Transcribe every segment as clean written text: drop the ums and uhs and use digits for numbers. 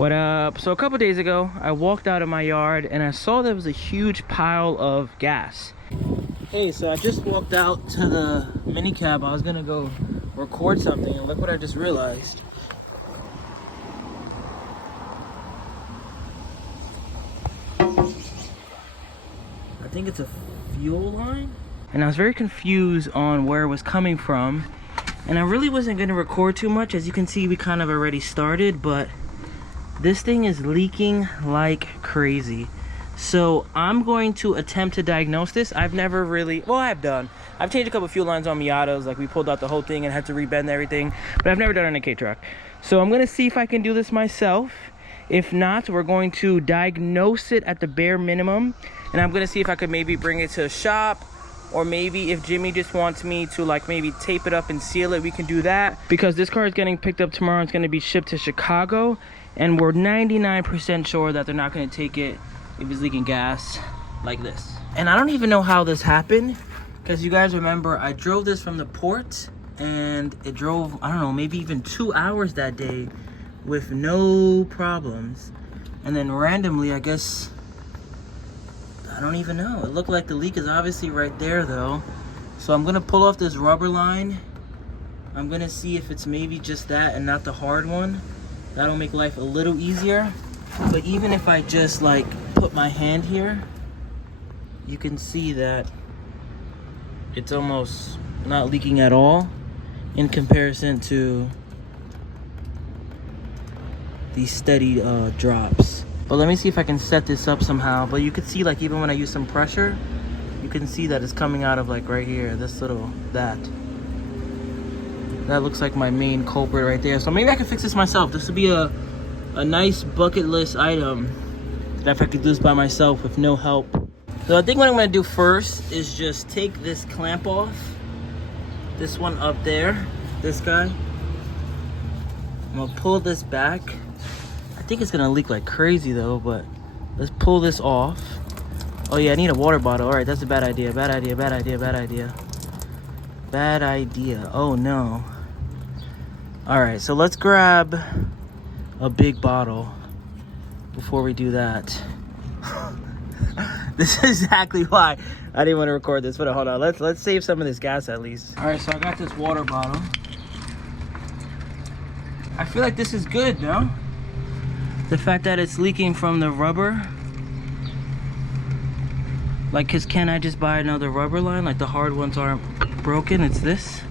What up? So a couple days ago, I walked out of my yard and I saw there was a huge pile of gas. Hey, so I just walked out to the mini cab. I was gonna go record something, and look what I just realized. I think it's a fuel line. And I was very confused on where it was coming from. And I really wasn't gonna record too much. As you can see, we kind of already started, but this thing is leaking like crazy. So I'm going to attempt to diagnose this. I've never really, well, I've changed a couple fuel lines on Miatas. Like we pulled out the whole thing and had to rebend everything, but I've never done it on a K-Truck. So I'm gonna see if I can do this myself. If not, we're going to diagnose it at the bare minimum. And I'm gonna see if I could maybe bring it to a shop, or maybe if Jimmy just wants me to like maybe tape it up and seal it, we can do that. Because this car is getting picked up tomorrow. It's gonna be shipped to Chicago. And we're 99% sure that they're not gonna take it if it's leaking gas like this. And I don't even know how this happened, because you guys remember I drove this from the port and it drove, I don't know, maybe even 2 hours that day with no problems. And then randomly, I guess, I don't even know. It looked like the leak is obviously right there though. So I'm gonna pull off this rubber line. I'm gonna see if it's maybe just that and not the hard one. That'll make life a little easier. But even if I just like put my hand here, you can see that it's almost not leaking at all in comparison to these steady drops. But let me see if I can set this up somehow. But you could see, like, even when I use some pressure, you can see that it's coming out of like right here, this little, that looks like my main culprit right there. So maybe I can fix this myself. This would be a nice bucket list item that if I could do this by myself with no help. So I think what I'm gonna do first is just take this clamp off, this one up there, this guy. I'm gonna pull this back. I think it's gonna leak like crazy though, but let's pull this off. Oh yeah, I need a water bottle. All right, that's a bad idea, bad idea, bad idea, bad idea. Bad idea, oh no. All right, so let's grab a big bottle before we do that. This is exactly why I didn't want to record this, but hold on, let's save some of this gas at least. All right, so I got this water bottle. I feel like this is good, no? The fact that it's leaking from the rubber. Like, cause can I just buy another rubber line? Like the hard ones aren't broken, it's this.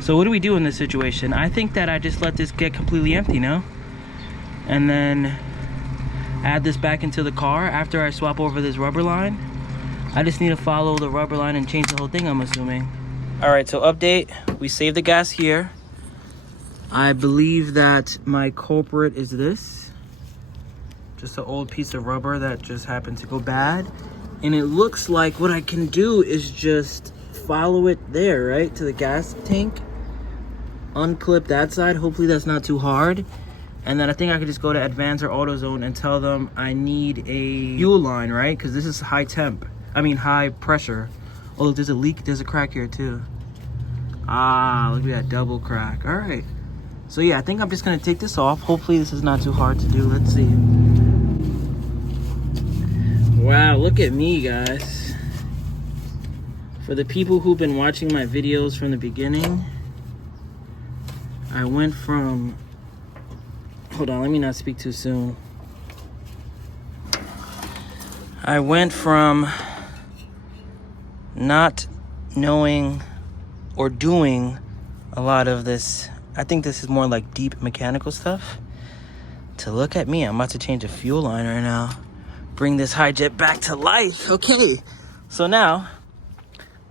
So what do we do in this situation? I think that I just let this get completely empty, no? And then add this back into the car after I swap over this rubber line. I just need to follow the rubber line and change the whole thing, I'm assuming. All right, so update, we saved the gas here. I believe that my culprit is this. Just an old piece of rubber that just happened to go bad. And it looks like what I can do is just follow it there, right? To the gas tank. Unclip that side. Hopefully that's not too hard. And then I think I could just go to Advance or AutoZone and tell them I need a fuel line, right? Because this is high pressure. Oh, look, there's a leak. There's a crack here too. Ah, look at that double crack. All right. So yeah, I think I'm just gonna take this off. Hopefully this is not too hard to do. Let's see. Wow, look at me, guys. For the people who've been watching my videos from the beginning, I went from, hold on, let me not speak too soon. I went from not knowing or doing a lot of this, I think this is more like deep mechanical stuff, to look at me, I'm about to change a fuel line right now. Bring this HiJet back to life. Okay, so now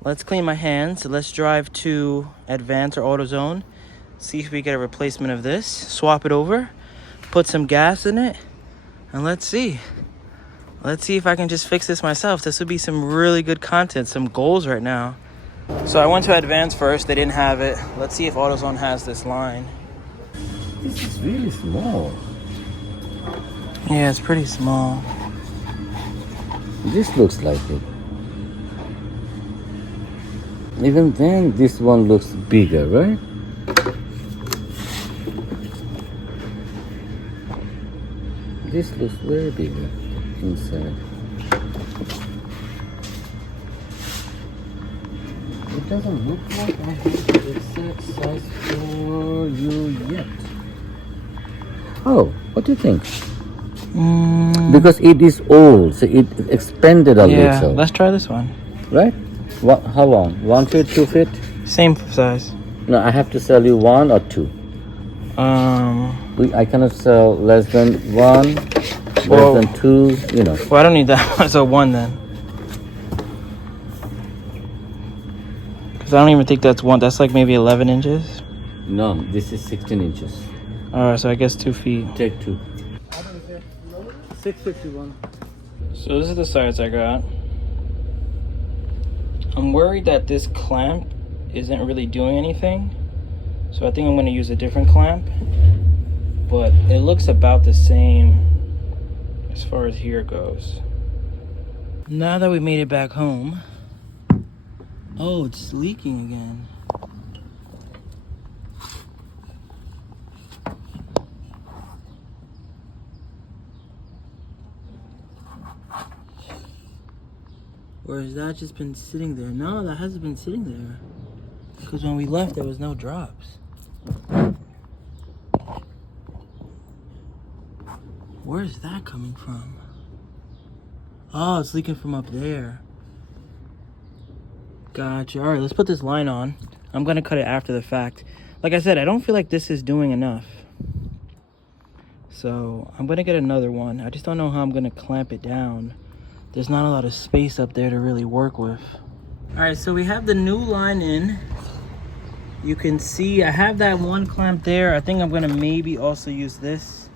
let's clean my hands. Let's drive to Advance or AutoZone, see if we get a replacement of this, swap it over, put some gas in it, and let's see if I can just fix this myself. This would be some really good content, some goals right now. So I went to Advance first, they didn't have it. Let's see if AutoZone has this line. This is really small. Yeah, it's pretty small. This looks like it. Even then, this one looks bigger, right? this looks very big inside. It doesn't look like I have the exact size for you yet. Oh, what do you think? Because it is old, so it expanded a little. Let's try this one. Right? What? How long? 1 feet, 2 feet? Same size. No, I have to sell you 1 or 2. I cannot sell less than 1, less than 2. You know. Well, I don't need that. So 1 then. Because I don't even think that's 1. That's like maybe 11 inches. No, this is 16 inches. Alright, so I guess 2 feet. Take 2. 651. So this is the size I got. I'm worried that this clamp isn't really doing anything. So I think I'm going to use a different clamp. But it looks about the same as far as here goes. Now that we made it back home. Oh, it's leaking again. Or has that just been sitting there? No, that hasn't been sitting there. Because when we left, there was no drops. Where's that coming from? Oh, it's leaking from up there. Gotcha. All right, let's put this line on. I'm going to cut it after the fact. Like I said, I don't feel like this is doing enough. So I'm going to get another one. I just don't know how I'm going to clamp it down. There's not a lot of space up there to really work with. All right, so we have the new line in. You can see I have that one clamp there. I think I'm gonna maybe also use this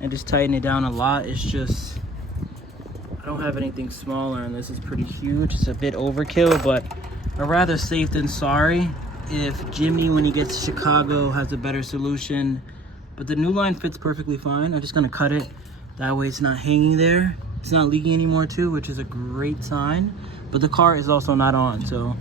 and just tighten it down a lot. It's just, I don't have anything smaller and this is pretty huge. It's a bit overkill, but I'd rather safe than sorry. If Jimmy, when he gets to Chicago, has a better solution. But the new line fits perfectly fine. I'm just gonna cut it. That way it's not hanging there. It's not leaking anymore too, which is a great sign. But the car is also not on, so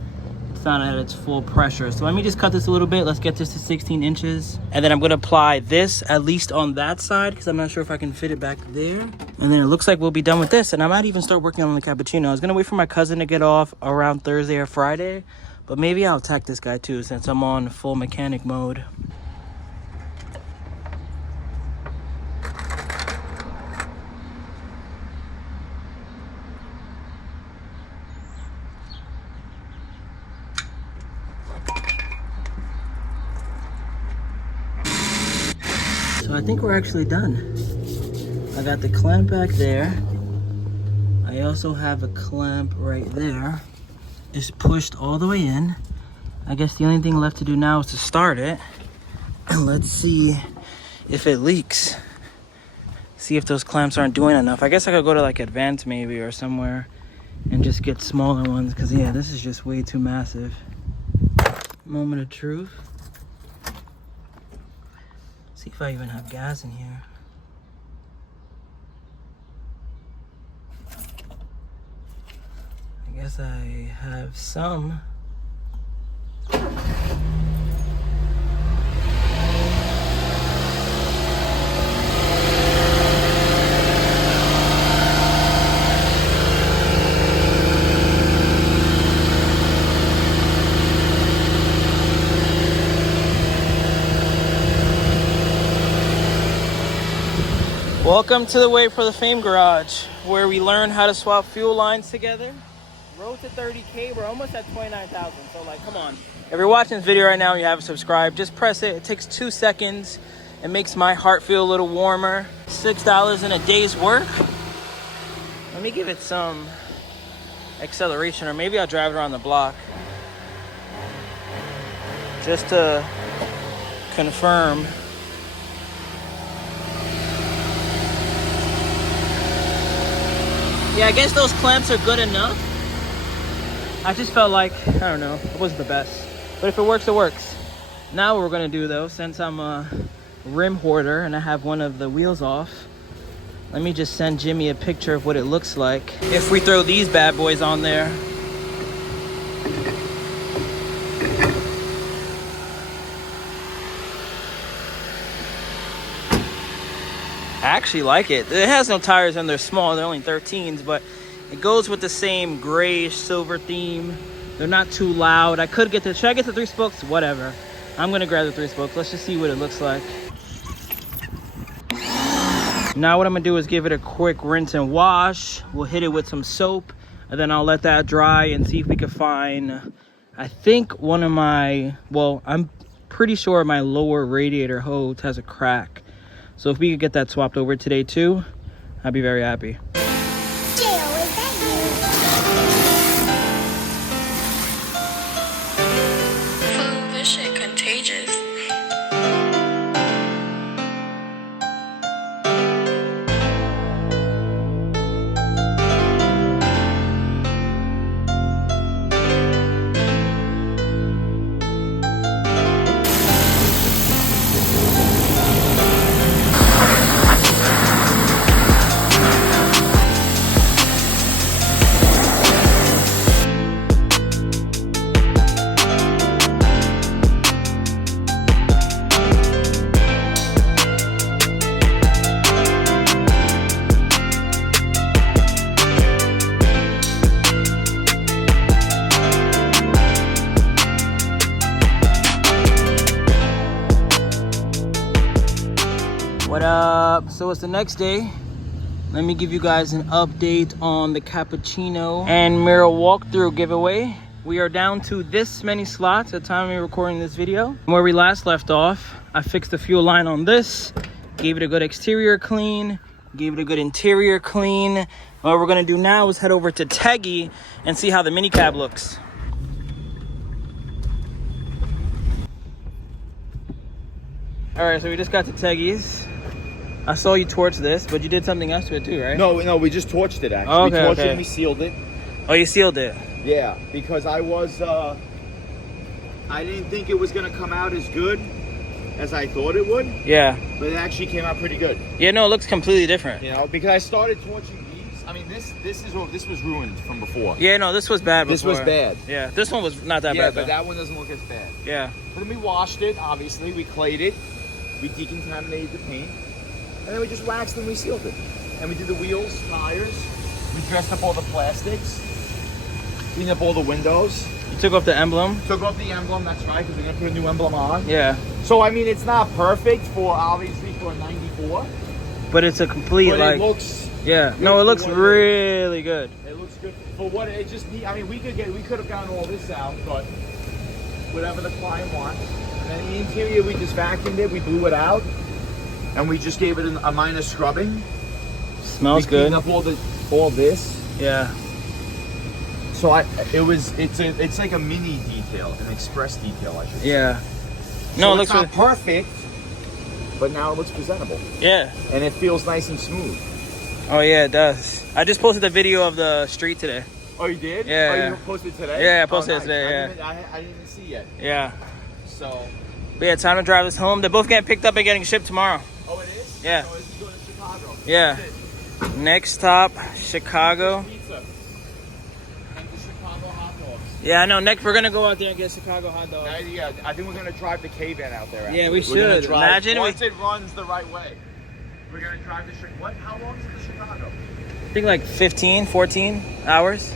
it's not at its full pressure. So let me just cut this a little bit. Let's get this to 16 inches. And then I'm gonna apply this at least on that side because I'm not sure if I can fit it back there. And then it looks like we'll be done with this. And I might even start working on the cappuccino. I was gonna wait for my cousin to get off around Thursday or Friday, but maybe I'll attack this guy too since I'm on full mechanic mode. So I think we're actually done. I got the clamp back there. I also have a clamp right there. It's pushed all the way in. I guess the only thing left to do now is to start it. And let's see if it leaks. See if those clamps aren't doing enough. I guess I could go to like Advance maybe or somewhere and just get smaller ones because yeah, this is just way too massive. Moment of truth. See if I even have gas in here. I guess I have some. Welcome to the Wait for the Fame Garage, where we learn how to swap fuel lines together. Road to 30K, we're almost at 29,000, so like, come on. If you're watching this video right now and you haven't subscribed, just press it. It takes 2 seconds. It makes my heart feel a little warmer. $6 in a day's work. Let me give it some acceleration, or maybe I'll drive it around the block. Just to confirm. Yeah, I guess those clamps are good enough. I just felt like, I don't know, it wasn't the best. But if it works, it works. Now what we're gonna do though, since I'm a rim hoarder and I have one of the wheels off, let me just send Jimmy a picture of what it looks like if we throw these bad boys on there. I actually like it. It has no tires and they're small. They're only 13s, but it goes with the same grayish silver theme. They're not too loud. I could get the, should I get the 3 spokes? Whatever. I'm gonna grab the 3 spokes. Let's just see what it looks like. Now what I'm gonna do is give it a quick rinse and wash. We'll hit it with some soap and then I'll let that dry and see if we can find, I think one of my, well, I'm pretty sure my lower radiator hose has a crack. So if we could get that swapped over today too, I'd be very happy. What up? So it's the next day. Let me give you guys an update on the cappuccino and mirror walkthrough giveaway. We are down to this many slots at the time we're recording this video. Where we last left off, I fixed the fuel line on this, gave it a good exterior clean, gave it a good interior clean. What we're gonna do now is head over to Teggy and see how the mini cab looks. All right, so we just got to Teggy's. I saw you torch this, but you did something else to it too, right? No, we just torched it actually. Oh, okay, we torched okay. it and we sealed it. Oh, you sealed it? Yeah, because I didn't think it was gonna come out as good as I thought it would. Yeah. But it actually came out pretty good. Yeah, no, it looks completely different. You know, because I started torching these. I mean, this was ruined from before. Yeah, no, this was bad before. This was bad. Yeah, this one was not that Yeah, bad but though. that one doesn't look as bad. Yeah. But then we washed it, obviously. We clayed it. We decontaminated the paint. And then we just waxed and we sealed it. And we did the wheels, tires. We dressed up all the plastics. Cleaned up all the windows. You took off the emblem? Took off the emblem, that's right, because we're going to put a new emblem on. Yeah. So, I mean, it's not perfect for, obviously, for a 94. But it's a complete, But like... it looks... Yeah. No, it looks really good. It looks good for what it just need. I mean, we could have gotten all this out, but whatever the client wants. And then the interior, we just vacuumed it, we blew it out. And we just gave it a minor scrubbing. Smells we good. Cleaned up all this. Yeah. So it's like a mini detail, an express detail, I should say. Yeah. So No, it it's looks not perfect, but now it looks presentable. Yeah. And it feels nice and smooth. Oh yeah, it does. I just posted a video of the street today. Oh, you did? Yeah. Oh, you posted today? Yeah, I posted it nice. today, I didn't even see yet. Yeah. So. But yeah, time to drive this home. They're both getting picked up and getting shipped tomorrow. Oh, it is? Yeah. So it's going to Chicago. Yeah. Next stop, Chicago. Pizza. And the Chicago hot dogs. Yeah, I know. Next, we're gonna go out there and get Chicago hot dogs. Yeah, I think we're going to drive the K-Van out there. Yeah, we We're gonna should. drive, Imagine once it runs the right way. We're going to drive to Chicago. How long is it to Chicago? I think like 15, 14 hours.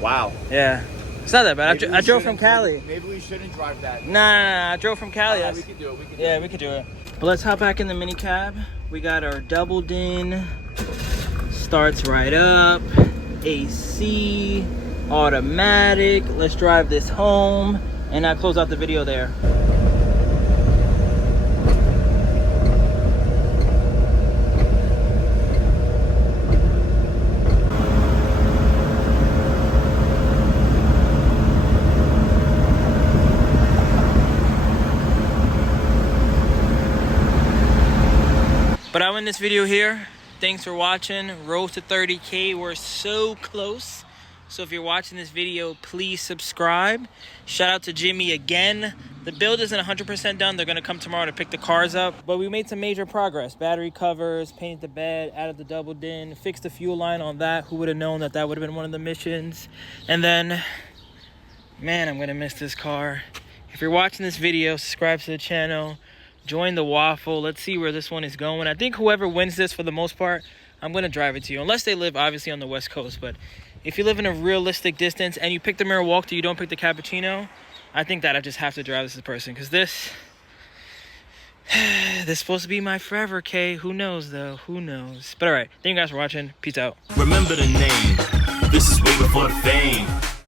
Wow. Yeah. It's not that bad. I drove from shouldn't- Cali. Maybe we shouldn't drive that. Nah, I drove from Cali. We could do it. We could do it. But let's hop back in the mini cab. We got our double din. Starts right up. AC. Automatic. Let's drive this home. And I'll close out the video there. But I'll end this video here. Thanks for watching. Road to 30K. We're so close. So if you're watching this video, please subscribe. Shout out to Jimmy again. The build isn't 100% done. They're going to come tomorrow to pick the cars up. But we made some major progress. Battery covers, painted the bed, added the double din, fixed the fuel line on that. Who would have known that that would have been one of the missions? And then, man, I'm going to miss this car. If you're watching this video, subscribe to the channel. Join the Waffle. Let's see where this one is going. I think whoever wins this, for the most part, I'm going to drive it to you. Unless they live, obviously, on the West Coast. But if you live in a realistic distance and you pick the Mirror Walk, you don't pick the Cappuccino, I think that I just have to drive this person. Because this is supposed to be my forever, Kay. Who knows, though? Who knows? But all right. Thank you guys for watching. Peace out. Remember the name. This is way before the fame.